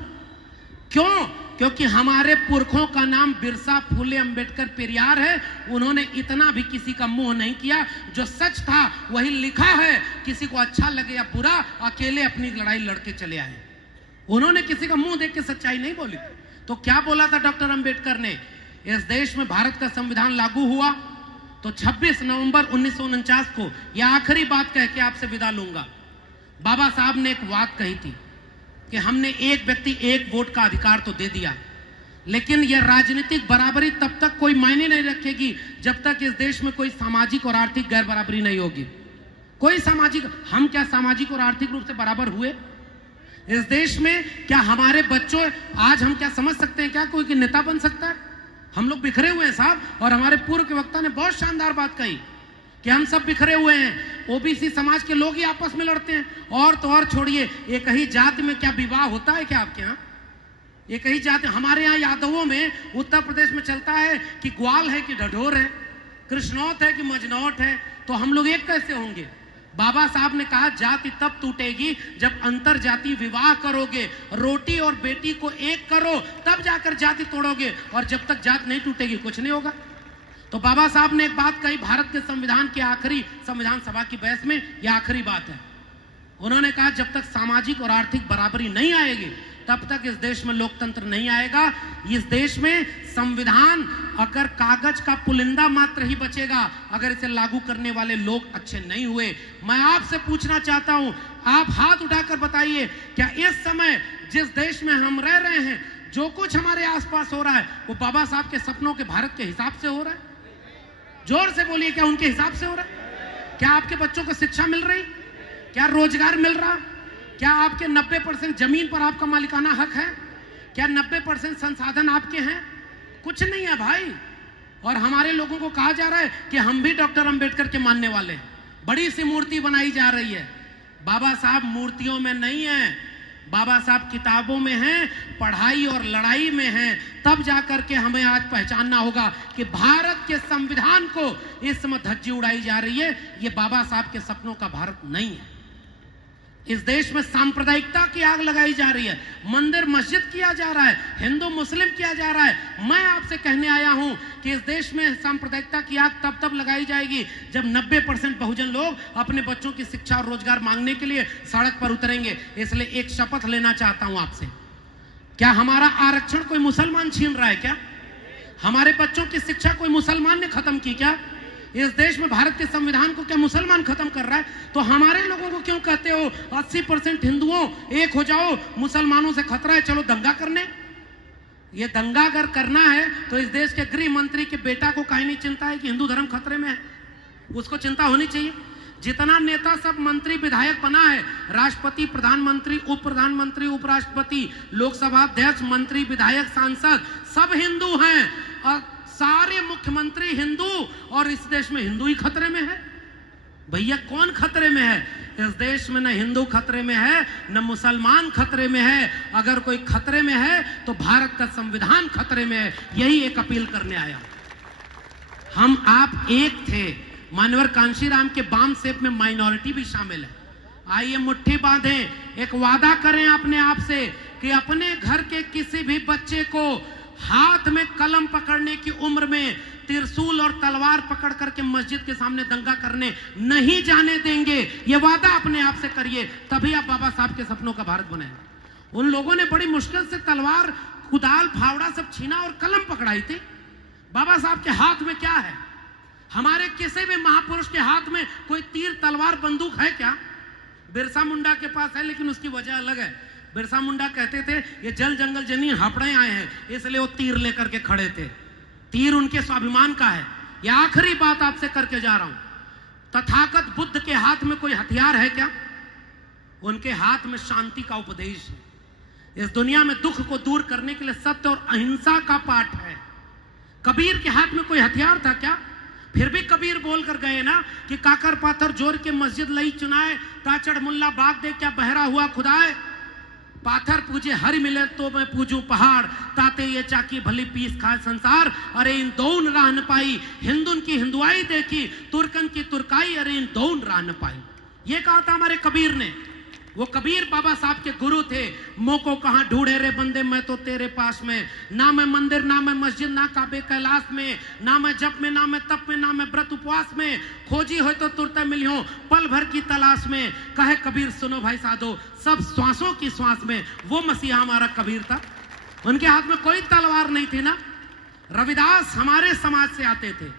क्यों? क्योंकि हमारे पुरखों का नाम बिरसा, फुले, अंबेडकर, पेरियार है। उन्होंने इतना भी किसी का मुंह नहीं किया, जो सच था वही लिखा है। किसी को अच्छा लगे या बुरा, अकेले अपनी लड़ाई लड़के चले आए। उन्होंने किसी का मुंह देख के सच्चाई नहीं बोली। तो क्या बोला था डॉक्टर अंबेडकर ने? इस देश में भारत का संविधान लागू हुआ तो 26 नवंबर 1949 को यह आखिरी बात कह के आपसे विदा लूंगा। बाबा साहब ने एक बात कही थी कि हमने एक व्यक्ति एक वोट का अधिकार तो दे दिया, लेकिन यह राजनीतिक बराबरी तब तक कोई मायने नहीं रखेगी जब तक इस देश में कोई सामाजिक और आर्थिक गैर बराबरी नहीं होगी। कोई सामाजिक, हम क्या सामाजिक और आर्थिक रूप से बराबर हुए इस देश में? क्या हमारे बच्चों, आज हम क्या समझ सकते हैं क्या कोई नेता बन सकता है? हम लोग बिखरे हुए हैं साहब। और हमारे पूर्व के वक्ता ने बहुत शानदार बात कही कि हम सब बिखरे हुए हैं। ओबीसी समाज के लोग ही आपस में लड़ते हैं। और तो और छोड़िए, एक ही जाति में क्या विवाह होता है क्या आपके यहाँ? एक ही जाति, हमारे यहाँ यादवों में उत्तर प्रदेश में चलता है कि ग्वाल है कि ढढोर है, कृष्णौत है कि मजनौत है, तो हम लोग एक कैसे होंगे? बाबा साहब ने कहा जाति तब टूटेगी जब अंतर जाति विवाह करोगे, रोटी और बेटी को एक करो, तब जाकर जाति तोड़ोगे। और जब तक जाति नहीं टूटेगी कुछ नहीं होगा। तो बाबा साहब ने एक बात कही भारत के संविधान के आखिरी संविधान सभा की बहस में, यह आखिरी बात है। उन्होंने कहा जब तक सामाजिक और आर्थिक बराबरी नहीं आएगी तब तक इस देश में लोकतंत्र नहीं आएगा। इस देश में संविधान अगर कागज का पुलिंदा मात्र ही बचेगा अगर इसे लागू करने वाले लोग अच्छे नहीं हुए। मैं आपसे पूछना चाहता हूं, आप हाथ उठाकर बताइए, क्या इस समय जिस देश में हम रह रहे हैं, जो कुछ हमारे आसपास हो रहा है वो बाबा साहब के सपनों के भारत के हिसाब से हो रहा है? जोर से बोलिए, क्या उनके हिसाब से हो रहा है? क्या आपके बच्चों को शिक्षा मिल रही? क्या रोजगार मिल रहा? क्या आपके 90% जमीन पर आपका मालिकाना हक है? क्या 90% संसाधन आपके हैं? कुछ नहीं है भाई। और हमारे लोगों को कहा जा रहा है कि हम भी डॉक्टर अंबेडकर के मानने वाले हैं। बड़ी सी मूर्ति बनाई जा रही है। बाबा साहब मूर्तियों में नहीं है, बाबा साहब किताबों में हैं, पढ़ाई और लड़ाई में हैं। तब जाकर के हमें आज पहचानना होगा कि भारत के संविधान को इस समय धज्जी उड़ाई जा रही है, ये बाबा साहब के सपनों का भारत नहीं है। इस देश में सांप्रदायिकता की आग लगाई जा रही है, मंदिर मस्जिद किया जा रहा है, हिंदू मुस्लिम किया जा रहा है। मैं आपसे कहने आया हूं कि इस देश में सांप्रदायिकता की आग तब लगाई जाएगी जब 90% बहुजन लोग अपने बच्चों की शिक्षा और रोजगार मांगने के लिए सड़क पर उतरेंगे। इसलिए एक शपथ लेना चाहता हूं आपसे, क्या हमारा आरक्षण कोई मुसलमान छीन रहा है क्या? हमारे बच्चों की शिक्षा कोई मुसलमान ने खत्म की क्या? इस देश में भारत के संविधान को क्या मुसलमान खत्म कर रहा है? तो हमारे लोगों को क्यों कहते हो 80% हिंदुओं एक हो जाओ, मुसलमानों से खतरा है, चलो दंगा करने? ये दंगा अगर करना है तो इस देश के गृह मंत्री के बेटा को काहे नहीं चिंता है कि हिंदू धर्म खतरे में है? उसको चिंता होनी चाहिए। जितना नेता सब मंत्री विधायक बना है, राष्ट्रपति, प्रधानमंत्री, उप प्रधानमंत्री, उपराष्ट्रपति, लोकसभा अध्यक्ष, मंत्री, विधायक, सांसद सब हिंदू हैं और सारे मुख्यमंत्री हिंदू, और इस देश में हिंदू ही खतरे में है। भैया कौन खतरे में है? इस देश में न हिंदू खतरे में है न मुसलमान खतरे में है। अगर कोई खतरे में है तो भारत का संविधान खतरे में है। यही एक अपील करने आया। हम आप एक थे, मान्यवर कांशीराम के बाम सेप में माइनॉरिटी भी शामिल है। आइए मुट्ठी बांधें, एक वादा करें अपने आप से कि अपने घर के किसी भी बच्चे को हाथ में कलम पकड़ने की उम्र में त्रिशूल और तलवार पकड़ करके मस्जिद के सामने दंगा करने नहीं जाने देंगे। ये वादा अपने आप से करिए, तभी आप बाबा साहब के सपनों का भारत बनाएंगे। उन लोगों ने बड़ी मुश्किल से तलवार, कुदाल, फावड़ा सब छीना और कलम पकड़ाई थी। बाबा साहब के हाथ में क्या है? हमारे किसी भी महापुरुष के हाथ में कोई तीर, तलवार, बंदूक है क्या? बिरसा मुंडा के पास है, लेकिन उसकी वजह अलग है। बिरसा मुंडा कहते थे ये जल जंगल जनी हापड़े आए हैं, इसलिए वो तीर लेकर के खड़े थे। तीर उनके स्वाभिमान का है। ये आखिरी बात आपसे करके जा रहा हूं। तथागत बुद्ध के हाथ में कोई हथियार है क्या? उनके हाथ में शांति का उपदेश है। इस दुनिया में दुख को दूर करने के लिए सत्य और अहिंसा का पाठ है। कबीर के हाथ में कोई हथियार था क्या? फिर भी कबीर बोल कर गए ना कि काकर पाथर जोर के मस्जिद लई चुनाए, ताचड़ मुल्ला बाग दे क्या बहरा हुआ खुदाए। पाथर पूजे हरि मिले तो मैं पूजू पहाड़, ताते ये चाकी भली पीस खाए संसार। अरे इन दौन राह न पाई, हिंदुन की हिंदुआई देखी, तुर्कन की तुर्काई, अरे इन दौन राह न पाई। ये कहा था हमारे कबीर ने। वो कबीर बाबा साहब के गुरु थे। मोको कहां ढूंढे रे बंदे, मैं तो तेरे पास में। ना मैं मंदिर, ना मैं मस्जिद, ना काबे कैलाश में, ना मैं जप में, ना मैं तप में, ना मैं व्रत उपवास में। खोजी हो तो तुरते मिलियो पल भर की तलाश में। कहे कबीर सुनो भाई साधो, सब श्वासों की श्वास में। वो मसीहा हमारा कबीर था, उनके हाथ में कोई तलवार नहीं थी ना। रविदास हमारे समाज से आते थे।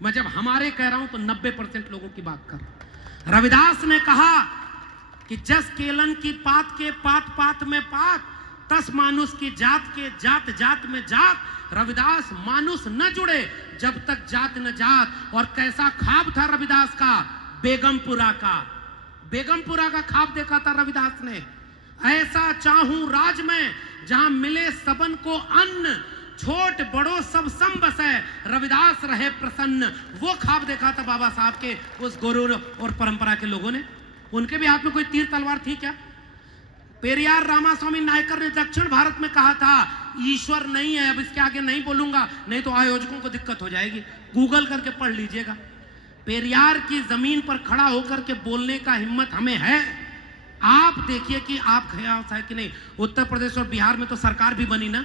मैं जब हमारे कह रहा हूं तो 90% लोगों की बात कर। रविदास ने कहा कि जस केलन की पात के पात पात में पात, तस मानुष की जात के जात जात में जात। रविदास मानुष न जुड़े जब तक जात न जात। और कैसा ख्वाब था रविदास का, बेगमपुरा का। बेगमपुरा का ख्वाब देखा था रविदास ने। ऐसा चाहूं राज में जहां मिले सबन को अन्न, छोट बड़ो सब सम बसे, रविदास रहे प्रसन्न। वो ख्वाब देखा था बाबा साहब के उस गुरु और परंपरा के लोगों ने। उनके भी हाथ में कोई तीर तलवार थी क्या? पेरियार रामास्वामी नायकर ने दक्षिण भारत में कहा था ईश्वर नहीं है। अब इसके आगे नहीं बोलूंगा, नहीं तो आयोजकों को दिक्कत हो जाएगी, गूगल करके पढ़ लीजिएगा। पेरियार की जमीन पर खड़ा होकर के बोलने का हिम्मत हमें है। आप देखिए कि आप ख्याल है कि नहीं, उत्तर प्रदेश और बिहार में तो सरकार भी बनी ना,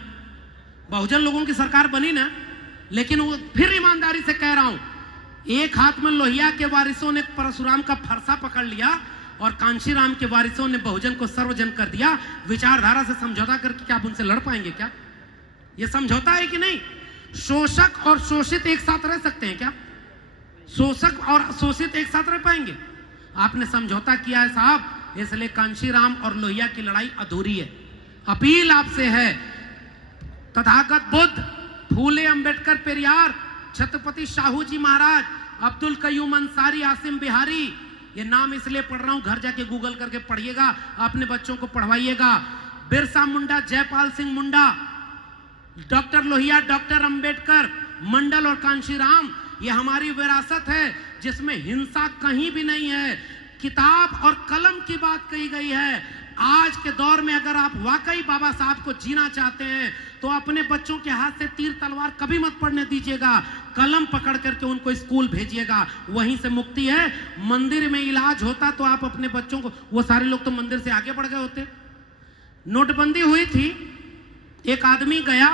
बहुजन लोगों की सरकार बनी ना। लेकिन वो फिर ईमानदारी से कह रहा हूं, एक हाथ में लोहिया के वारिसों ने परशुराम का फरसा पकड़ लिया और कांशीराम के वारिसों ने बहुजन को सर्वजन कर दिया। विचारधारा से समझौता करके क्या आप उनसे लड़ पाएंगे क्या? ये समझौता है कि नहीं? शोषक और शोषित एक साथ रह सकते हैं क्या? शोषक और शोषित एक साथ रह पाएंगे? आपने समझौता किया है साहब, इसलिए कांशीराम और लोहिया की लड़ाई अधूरी है। अपील आपसे है, तथागत बुद्ध, फूले अंबेडकर, पेरियार, छत्रपति शाहू जी महाराज, अब्दुल कयूम अंसारी, आसिम बिहारी, ये नाम इसलिए पढ़ रहा हूं, घर जाके गूगल करके पढ़िएगा, अपने बच्चों को पढ़वाइएगा। बिरसा मुंडा, जयपाल सिंह मुंडा, डॉक्टर लोहिया, डॉक्टर अंबेडकर, मंडल और कांशीराम, ये हमारी विरासत है जिसमें हिंसा कहीं भी नहीं है। किताब और कलम की बात कही गई है। आज के दौर में अगर आप वाकई बाबा साहब को जीना चाहते हैं तो अपने बच्चों के हाथ से तीर तलवार कभी मत पड़ने दीजिएगा। कलम पकड़ करके उनको स्कूल भेजिएगा, वहीं से मुक्ति है। मंदिर में इलाज होता तो आप अपने बच्चों को, वो सारे लोग तो मंदिर से आगे बढ़ गए होते। नोटबंदी हुई थी, एक आदमी गया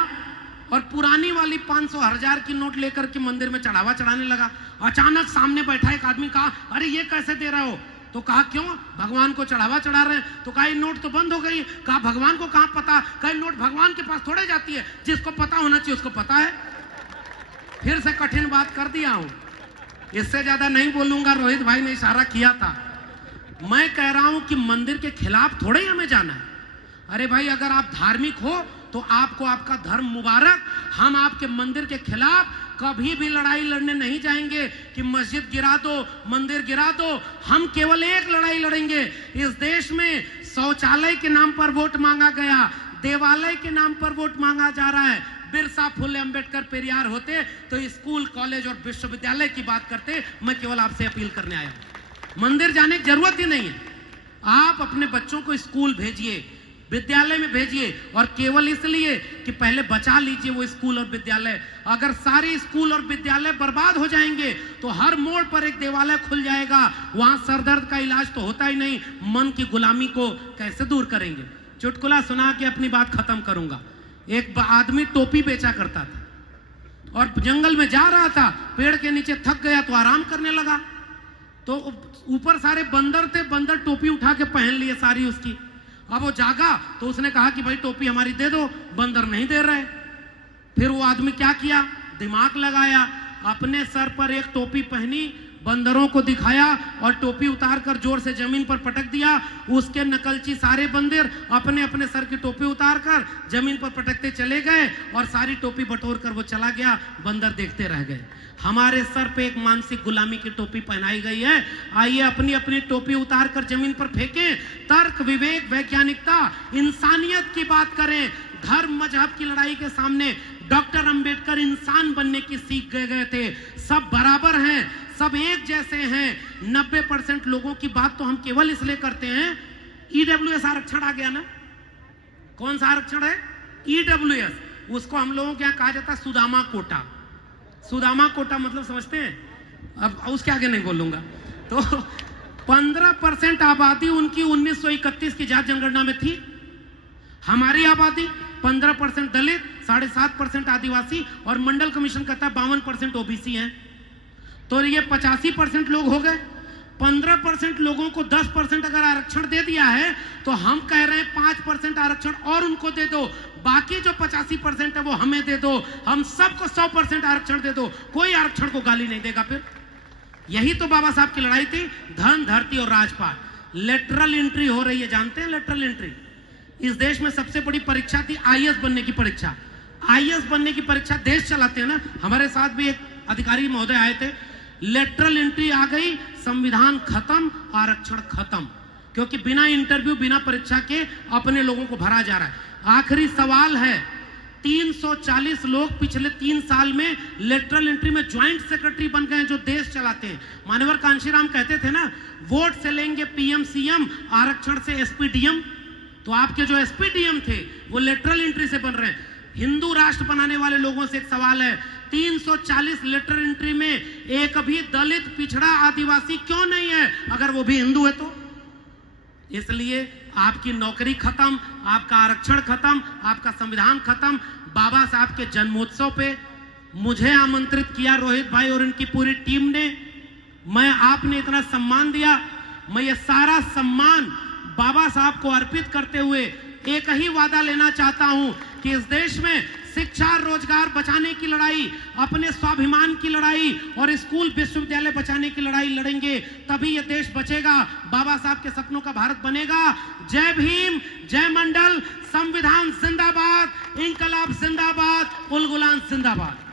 और पुरानी वाली 500 1000 की नोट लेकर के मंदिर में चढ़ावा चढ़ाने लगा। अचानक सामने बैठा एक आदमी कहा, अरे ये कैसे दे रहे हो? तो कहा क्यों? भगवान को चढ़ावा चढ़ा रहे हैं। तो कहा ये नोट तो बंद हो गई। कहा भगवान को कहां पता? कहा नोट भगवान के पास थोड़े जाती है, जिसको पता होना चाहिए उसको पता है। फिर से कठिन बात कर दिया हूं, इससे ज्यादा नहीं बोलूंगा। रोहित भाई ने इशारा किया था। मैं कह रहा हूं कि मंदिर के खिलाफ थोड़े ही हमें जाना है। अरे भाई, अगर आप धार्मिक हो तो आपको आपका धर्म मुबारक। हम आपके मंदिर के खिलाफ कभी भी लड़ाई लड़ने नहीं जाएंगे कि मस्जिद गिरा दो, मंदिर गिरा दो। हम केवल एक लड़ाई लड़ेंगे। इस देश में शौचालय के नाम पर वोट मांगा गया, देवालय के नाम पर वोट मांगा जा रहा है। बिरसा, फुले, अंबेडकर, पेरियार होते तो स्कूल, कॉलेज और विश्वविद्यालय की बात करते। मैं केवल आपसे अपील करने आया हूं, मंदिर जाने की जरूरत ही नहीं है। आप अपने बच्चों को स्कूल भेजिए, विद्यालय में भेजिए, और केवल इसलिए कि पहले बचा लीजिए वो स्कूल और विद्यालय। अगर सारे स्कूल और विद्यालय बर्बाद हो जाएंगे तो हर मोड़ पर एक देवालय खुल जाएगा। वहां सरदर्द का इलाज तो होता ही नहीं, मन की गुलामी को कैसे दूर करेंगे? चुटकुला सुना के अपनी बात खत्म करूंगा। एक आदमी टोपी बेचा करता था और जंगल में जा रहा था, पेड़ के नीचे थक गया तो आराम करने लगा। तो ऊपर सारे बंदर थे, बंदर टोपी उठा के पहन लिए सारी उसकी। अब वो जागा तो उसने कहा कि भाई टोपी हमारी दे दो, बंदर नहीं दे रहे। फिर वो आदमी क्या किया? दिमाग लगाया, अपने सर पर एक टोपी पहनी, बंदरों को दिखाया और टोपी उतारकर जोर से जमीन पर पटक दिया। उसके नकलची सारे बंदर अपने अपने सर की टोपी उतारकर जमीन पर पटकते चले गए और सारी टोपी बटोर कर वो चला गया। बंदर देखते रह गए। हमारे सर पे एक मानसिक गुलामी की टोपी पहनाई गई है। आइए अपनी अपनी टोपी उतारकर जमीन पर फेंकें, तर्क, विवेक, वैज्ञानिकता, इंसानियत की बात करें। धर्म मजहब की लड़ाई के सामने डॉक्टर अंबेडकर इंसान बनने की सीख गए थे। सब बराबर हैं, सब एक जैसे हैं। 90% लोगों की बात तो हम केवल इसलिए करते हैं। ईडब्ल्यूएस आरक्षण आ गया ना, कौन सा आरक्षण है? ईडब्ल्यूएस। उसको हम लोगों के यहाँ कहा जाता है सुदामा कोटा। सुदामा कोटा मतलब समझते हैं? अब उसके आगे नहीं बोलूंगा। तो 15% आबादी उनकी 1931 की जात जनगणना में थी। हमारी आबादी 15% दलित, 7.5% आदिवासी और मंडल कमीशन कहता है 52% ओबीसी हैं। तो ये 85% लोग हो गए। 15% लोगों को 10% अगर आरक्षण दे दिया है तो हम कह रहे हैं 5% आरक्षण और उनको दे दो, बाकी जो 85% है वो हमें दे दो, हम सबको 100% आरक्षण दे दो, कोई आरक्षण को गाली नहीं देगा। फिर यही तो बाबा साहब की लड़ाई थी, धन धरती और राजपाट। लेटरल एंट्री हो रही है, जानते हैं लेटरल एंट्री? इस देश में सबसे बड़ी परीक्षा थी आईएएस बनने की परीक्षा। आईएएस बनने की परीक्षा देश चलाते हैं ना, हमारे साथ भी एक अधिकारी महोदय आए थे। लेटरल एंट्री आ गई, संविधान खत्म, आरक्षण खत्म, क्योंकि बिना इंटरव्यू बिना परीक्षा के अपने लोगों को भरा जा रहा है। आखिरी सवाल है, 340 लोग पिछले 3 साल में लेटरल एंट्री में ज्वाइंट सेक्रेटरी बन गए हैं जो देश चलाते हैं। मान्यवर कांशीराम कहते थे ना, वोट से लेंगे पीएम सीएम, आरक्षण से एसपीडीएम। तो आपके जो एसपीडीएम थे वो लेटरल एंट्री से बन रहे हैं। हिंदू राष्ट्र बनाने वाले लोगों से एक सवाल है, 340 लेटरल एंट्री में एक भी दलित, पिछड़ा, आदिवासी क्यों नहीं है, अगर वो भी हिंदू है तो? इसलिए आपकी नौकरी खत्म, आपका आरक्षण खत्म, आपका संविधान खत्म। बाबा साहब के जन्मोत्सव पे मुझे आमंत्रित किया रोहित भाई और उनकी पूरी टीम ने, आपने इतना सम्मान दिया, मैं ये सारा सम्मान बाबा साहब को अर्पित करते हुए एक ही वादा लेना चाहता हूं कि इस देश में शिक्षा, रोजगार बचाने की लड़ाई, अपने स्वाभिमान की लड़ाई और स्कूल विश्वविद्यालय बचाने की लड़ाई लड़ेंगे, तभी यह देश बचेगा, बाबा साहब के सपनों का भारत बनेगा। जय भीम, जय मंडल, संविधान जिंदाबाद, इंकलाब जिंदाबाद, उल गुलाम जिंदाबाद।